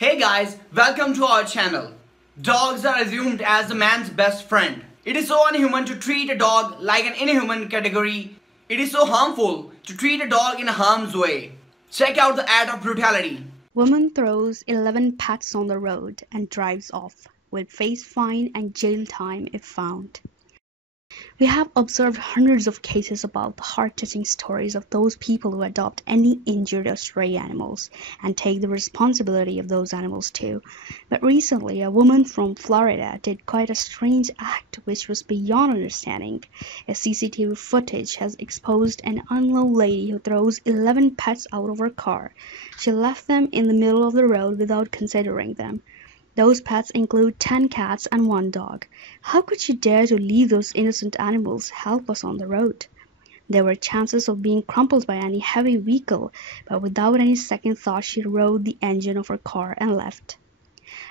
Hey guys, welcome to our channel. Dogs are assumed as the man's best friend. It is so unhuman to treat a dog like an inhuman category. It is so harmful to treat a dog in harm's way. Check out the act of brutality. Woman throws 11 pets on the road and drives off, will face fine and jail time if found. We have observed hundreds of cases about the heart-touching stories of those people who adopt any injured or stray animals and take the responsibility of those animals too. But recently, a woman from Florida did quite a strange act which was beyond understanding. A CCTV footage has exposed an unknown lady who throws 11 pets out of her car. She left them in the middle of the road without considering them. Those pets include 10 cats and 1 dog. How could she dare to leave those innocent animals helpless on the road? There were chances of being crumpled by any heavy vehicle, but without any second thought she rode the engine of her car and left.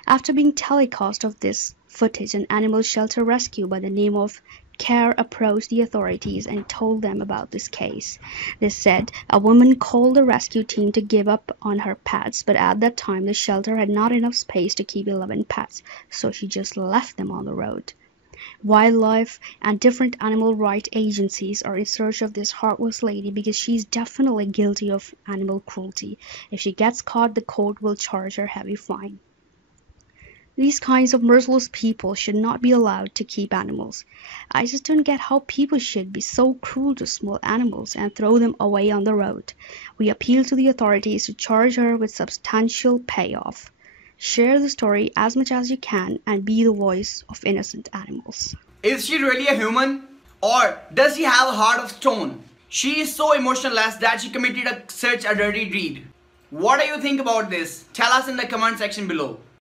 After being telecast of this footage, an animal shelter rescue by the name of Care approached the authorities and told them about this case. They said a woman called the rescue team to give up on her pets, but at that time the shelter had not enough space to keep 11 pets, so she just left them on the road. Wildlife and different animal rights agencies are in search of this heartless lady because she's definitely guilty of animal cruelty. If she gets caught, the court will charge her heavy fine. These kinds of merciless people should not be allowed to keep animals. I just don't get how people should be so cruel to small animals and throw them away on the road. We appeal to the authorities to charge her with substantial payoff. Share the story as much as you can and be the voice of innocent animals. Is she really a human? Or does she have a heart of stone? She is so emotionless that she committed such a dirty deed. What do you think about this? Tell us in the comment section below.